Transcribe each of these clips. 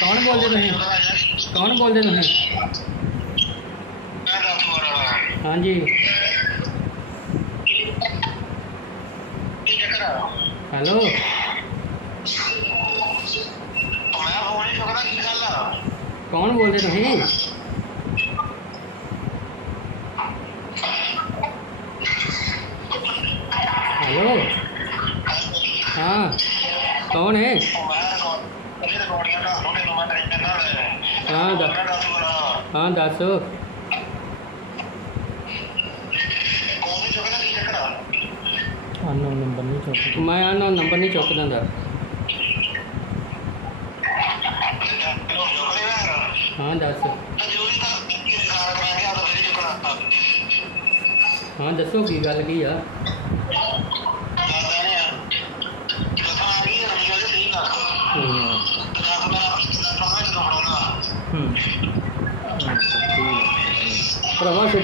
ਕੌਣ ਬੋਲਦੇ ਤੁਸੀਂ ਕੌਣ ਬੋਲਦੇ ਤੁਸੀਂ ਹਾਂਜੀ ਹੈਲੋ ਕੌਣ ਬੋਲਦੇ ਤੁਸੀਂ ਹੈਲੋ ਹਾਂ ਕੌਣ ਹੈ ਹਾਂ ਦੱਸ। ਹਾਂ ਦੱਸ। ਅਨਨੋਨ ਨੰਬਰ ਨਹੀਂ ਚੁੱਕ ਮੈਂ ਆਨਾ ਨੰਬਰ ਨਹੀਂ ਚੁੱਕਦਾ ਦਾ ਹਾਂ ਦੱਸ। ਹਾਂ ਦੱਸੋ ਕੀ ਗੱਲ ਕੀ ਆ? ਹੂੰ ਹੂੰ ਭਰਾਵਾ ਸੁ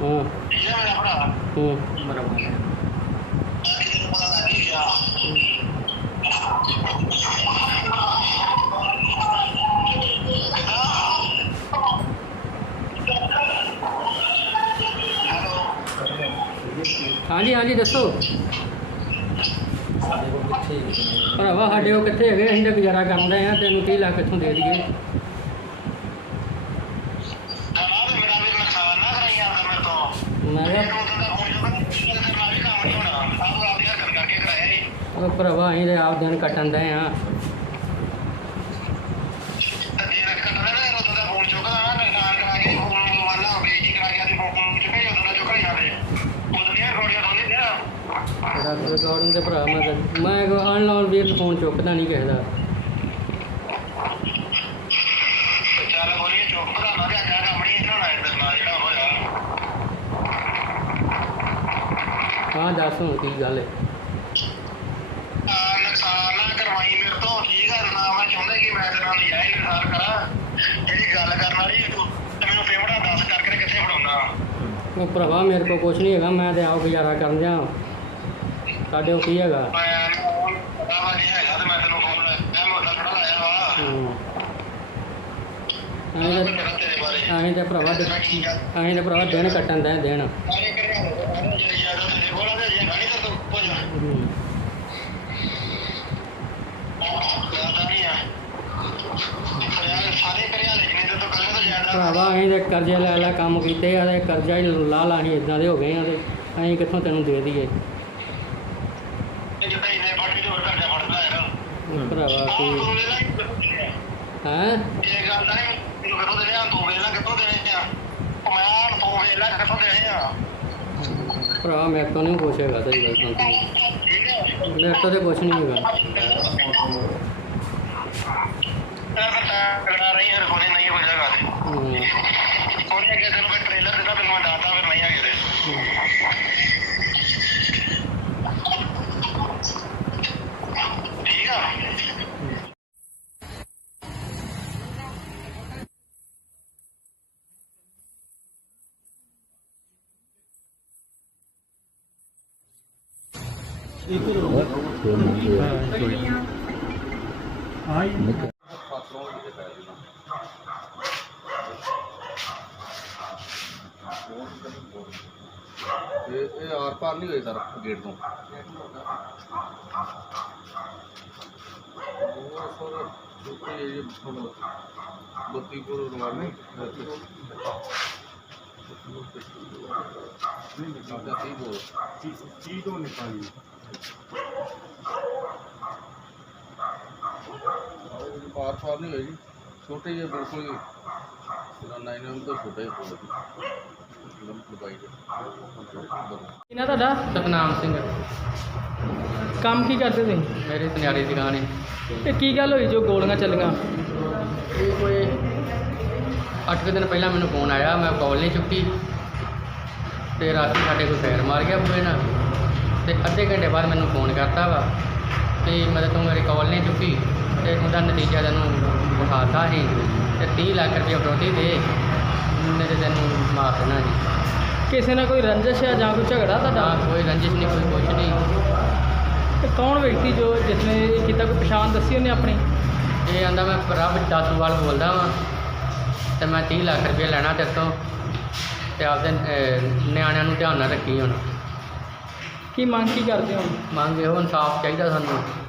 ਹਾਂ ਹੂੰ ਬਰਾਬਰ ਹਾਂਜੀ ਹਾਂਜੀ, ਦੱਸੋ। ਸਾਡੇ ਕੋਲ ਕਿੱਥੇ ਭਰਾਵਾ, ਸਾਡੇ ਉਹ ਕਿੱਥੇ ਹੈਗੇ? ਅਸੀਂ ਤਾਂ ਗੁਜ਼ਾਰਾ ਕਰਨ ਰਹੇ ਆ, ਤੈਨੂੰ 30 ਲੱਖ ਕਿੱਥੋਂ ਦੇ ਦਈਏ। ਮੈਂ ਕਿਹਾ ਭਰਾਵਾ, ਅਸੀਂ ਤੇ ਆਪ ਦਿਨ ਕੱਟਣ ਦੇ ਆ। ਰਿਕਾਰਡਿੰਗ ਭਰਾ ਮੈਂ ਤਾਂ- ਮੈਂ ਵੀਰ ਫੋਨ ਚੁੱਕਦਾ ਨਹੀਂ ਕਿਸੇ ਦਾ। ਹਾਂ ਦੱਸ ਹੁਣ ਕੀ ਗੱਲ ਹੈ। ਨੁਕਸਾਨ ਨਾ ਕਰਵਾਈ ਮੇਰੇ ਤੋਂ ਠੀਕ ਆ? ਨਾ ਮੈਂ ਚਾਹੁੰਦਾ ਕਿ ਮੈਂ ਤੇਰੇ ਨਾਲ ਨਜਾਇਜ਼ ਨੁਕਸਾਨ ਕਰਾਂ। ਜਿਹੜੀ ਗੱਲ ਕਰਨ ਵਾਲੀ ਤੂੰ ਤੇ ਮੈਨੂੰ ਪੇਮੈਂਟ ਦੱਸ ਕਰਕੇ ਕਿੱਥੇ ਫੜਾਉਣਾ। ਉਹ ਭਰਾਵਾ ਮੇਰੇ ਕੋਲ ਕੁਝ ਨਹੀਂ ਹੈਗਾ ਮੈਂ ਤੇ ਆਪ ਗੁਜ਼ਾਰਾ ਕਰਨ ਜਾ ਸਾਡੇ ਕੋਲ ਕੀ ਹੈਗਾ? ਅਸੀਂ ਤੇ ਭਰਾਵਾ ਅਸੀਂ ਤੇ ਭਰਾਵਾ ਦਿਨ ਕੱਟਣ ਦੇ ਦਿਨ। ਭਰਾਵਾ ਅਸੀਂ ਤੇ ਕਰਜ਼ੇ ਲੈ ਲੈ ਕੰਮ ਕੀਤੇ ਆ ਤੇ ਕਰਜ਼ਾ ਹੀ ਲਾ ਲਾ ਅਸੀਂ ਇਦਾਂ ਦੇ ਹੋ ਗਏ ਆ ਤੇ ਅਸੀਂ ਕਿੱਥੋਂ ਤੈਨੂੰ ਦੇ ਦਈਏ ਤੇ ਜਿੱਦਾਂ ਇਹਨੇ ਫੜ ਕੇ ਹੋਰ ਕਰਜ਼ਾ ਫੜਦਾ ਯਾਰ ਭਰਾਵਾ ਆਹ ਕੀ ਤੂੰ ਵੇਲਾ ਹੀ ਇਹ ਗੱਲ ਤਾਂ ਨਹੀਂ ਤੈਨੂੰ ਕਿੱਥੋਂ ਦੇਣੇ ਆ ਤੂੰ ਵੇਲਾ ਕਿੱਥੋਂ ਦੇਣੇ ਆ ਮੈਂ ਹੁਣ ਤੂੰ ਵੇਲਾ ਕਿੱਥੋਂ ਦੇਣੇ ਆ ਭਰਾ ਮੇਰੇ ਤੋਂ ਨਹੀਂ ਕੁਛ ਹੈਗਾ ਸਹੀ ਗੱਲ ਤਾਂ। ਮੇਰੇ ਤੋਂ ਤੇ ਕੁਛ ਨਹੀਂ ਹੈਗਾ। ਤਾਂ ਕਰਾ ਰਹੀ ਹੈ। ਕੋਨੇ ਨਹੀਂ ਹੋ। ਜਾਏਗਾ ਤੇ ਹੂੰ। ਕੋਨੇ ਅੱਗੇ ਤੈਨੂੰ ਕੋਈ ਟ੍ਰੇਲਰ ਦਿੱਤਾ ਤੈਨੂੰ ਮੈਂ ਦੱਸਦਾ ਫਿਰ ਨਹੀਂ ਹੈਗੇ ਤੇ ਠੀਕ ਆ ਇਹ ਇਹ ਆਰ ਪਾਰ ਨਹੀਂ ਹੋਏ ਸਰ ਗੇਟ ਤੋਂ। ਉਹ ਸਰ ਛੋਟੇ ਜਿਹੇ ਮਤਲਬ ਬੱਤੀਪੁਰ ਰਵਾਨੇ ਨਹੀਂ ਨਿਕਲਦਾ ਕੀ ਬੋਲ? ਕੀ ਤੋਂ ਨਿਕਾਲੀ? ਪਾਰ ਪਾਰ ਨਹੀਂ ਹੋਏ ਜੀ ਛੋਟੇ ਜਿਹੇ ਬਿਲਕੁਲ ਹੀ। ਜਿਹੜਾ ਨਾਈਨ ਐਮ ਤੋਂ ਛੋਟਾ ਹੀ ਹੋਇਆ ਜੀ। ਲੰਬਾਈ ਦੇ ਇਹਨਾਂ ਤੁਹਾਡਾ? ਸਤਨਾਮ ਸਿੰਘ। ਕੰਮ ਕੀ ਕਰਦੇ ਤੁਸੀਂ? ਮੇਰੇ ਸੁਨਿਆਰੇ ਦੀ ਦੁਕਾਨ ਹੈ। ਇਹ ਕੀ ਗੱਲ ਹੋਈ ਜੋ ਗੋਲੀਆਂ ਚੱਲੀਆਂ? ਇਹ ਕੋਈ 8 ਦਿਨ ਪਹਿਲਾਂ ਮੈਨੂੰ ਫੋਨ ਆਇਆ ਮੈਂ ਕਾਲ ਨਹੀਂ ਚੁੱਕੀ। ਤੇ ਰਾਤੀ ਸਾਡੇ ਕੋਲ ਫੈਰ ਮਾਰ ਗਿਆ ਬੂਹੇ ਨਾਲ। ਤੇ ਅੱਧੇ ਘੰਟੇ ਬਾਅਦ ਮੈਨੂੰ ਫੋਨ ਕਰਤਾ ਵਾ ਤੇ ਮਤਲਬ ਤੂੰ ਮੇਰੀ ਕਾਲ ਨਹੀਂ ਚੁੱਕੀ ਤੇ ਉਹਦਾ ਨਤੀਜਾ ਤੈਨੂੰ ਵਿਖਾਤਾ ਸੀ ਤੇ 30 ਲੱਖ ਰੁਪਏ ਫਰੋਤੀ ਦੇ ਤੇ ਤੈਨੂੰ ਮਾਰ ਦੇਣਾ ਜੀ ਕਿਸੇ ਨਾਲ ਕੋਈ ਰੰਜਿਸ਼ ਹੈ ਜਾਂ ਕੋਈ ਝਗੜਾ ਨਾ ਤੁਹਾਡਾ ਕੋਈ ਰੰਜਿਸ਼ ਨਹੀਂ ਕੋਈ ਕੁਛ ਨਹੀਂ। ਤੇ ਕੌਣ ਵਿਅਕਤੀ ਜੋ ਜਿਸਨੇ ਇਹ ਕੀਤਾ ਕੋਈ ਪਛਾਣ ਦੱਸੀ ਉਹਨੇ ਆਪਣੀ? ਇਹ ਆਂਦਾ ਮੈਂ ਰੱਬ ਦਾਸੂਵਾਲ ਬੋਲਦਾ ਵਾਂ ਤੇ ਮੈਂ 30 ਲੱਖ ਰੁਪਏ ਲੈਣਾ ਤੇਰੇ ਤੋਂ ਤੇ ਆਪਦੇ ਅਹ, ਨਿਆਣਿਆਂ ਨੂੰ ਧਿਆਨ ਨਾਲ ਰੱਖੀ ਹੁਣ। ਕੀ ਮੰਗ ਕੀ ਕਰਦੇ ਹੋ? ਮੰਗ ਇਹੋ ਇਨਸਾਫ ਚਾਹੀਦਾ ਸਾਨੂੰ।